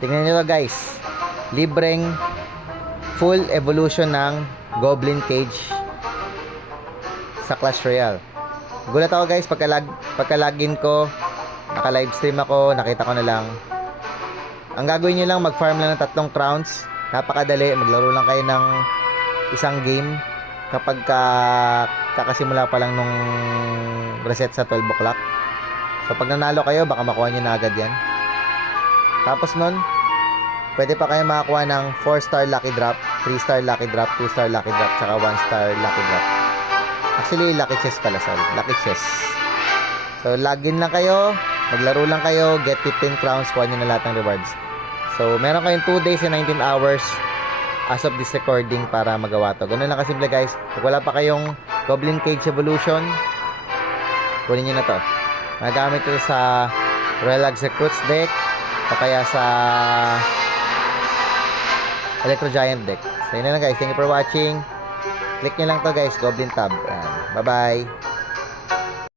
Tingnan nyo to guys. Libreng full evolution ng Goblin Cage sa Clash Royale. Gulat ako guys pagka-login ko, naka-livestream ako, nakita ko na lang. Ang gagawin nyo lang, mag-farm lang ng 3 crowns. Napakadali, maglaro lang kayo ng isang game kapag kakasimula pa lang nung reset sa 12 o'clock. So pag nanalo kayo, baka makuha nyo na agad yan. Tapos nun, pwede pa kayo makakuha ng 4-star lucky drop, 3-star lucky drop, 2-star lucky drop, tsaka 1-star lucky drop. Actually, lucky chest pala, sorry. Lucky chest. So, login lang kayo, maglaro lang kayo, get 15 crowns, kuha nyo na lahat ng rewards. So, meron kayong 2 days and 19 hours as of this recording para magawa to. Ganun lang kasimple guys. Kung wala pa kayong Goblin Cage Evolution, kunin nyo na to. Magamit ito sa Relax Recruits deck o kaya sa Electro Giant deck. So, yun na lang guys. Thank you for watching. Click nyo lang to guys, Goblin tab. Bye bye.